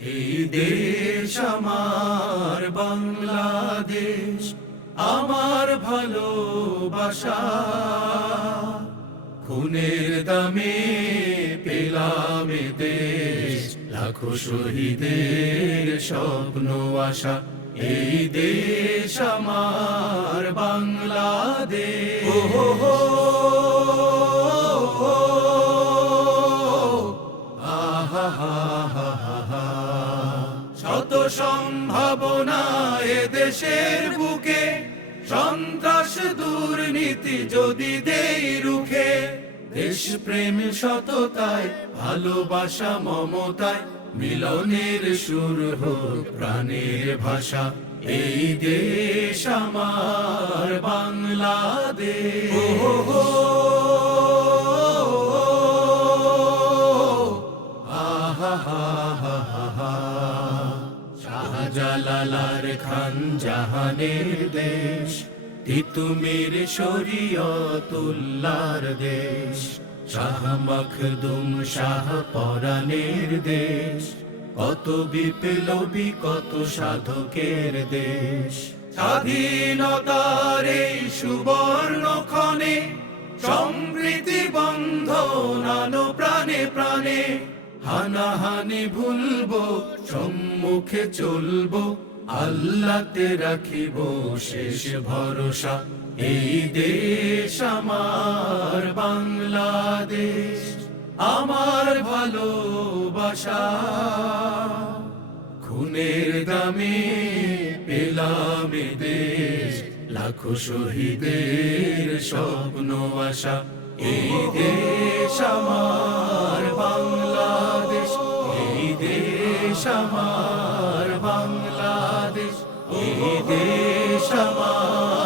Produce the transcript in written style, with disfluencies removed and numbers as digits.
এই দেশ আমার বাংলাদেশ, আমার ভালোবাসা। খুনের দামে পেলাম এ দেশ, লাখো শহীদের স্বপ্ন আশা। এই দেশ আমার বাংলাদেশ। ও হো হো, আহা হা হা হা হা। শত সম্ভাবনা এ দেশের বুকে, সন্ত্রাস দুর্নীতি যদি দেই রুখে। দেশ প্রেম সততায়, ভালোবাসা মমতায়, মিলনের সুর হোক প্রাণের ভাষা। এই দেশ আমার বাংলাদেশ। ও হো হো, আহা হা হা হা হা। শাহজালাল খান জাহানের দেশ, তিতুমির শরীয়তুল্লাহর দেশ। শাহ মখদুম শাহ পরাণের দেশ, কত বিপ্লবী কত সাধকের দেশ। স্বাধীনতার এই সুবর্ণ ক্ষণে, সম্প্রীতি বন্ধন আনো প্রাণে প্রাণে। হানাহানি ভুলবো, সম্মুখে চলবো, আল্লাহতে রাখিব শেষ ভরসা। এই দেশ আমার বাংলাদেশ, আমার ভালোবাসা। খুনের দামে পেলাম এ দেশ, লাখো শহীদের স্বপ্ন আশা। এই দেশ আমার বাংলাদেশ, এই দেশ আমার বাংলাদেশ, এই দেশ আমার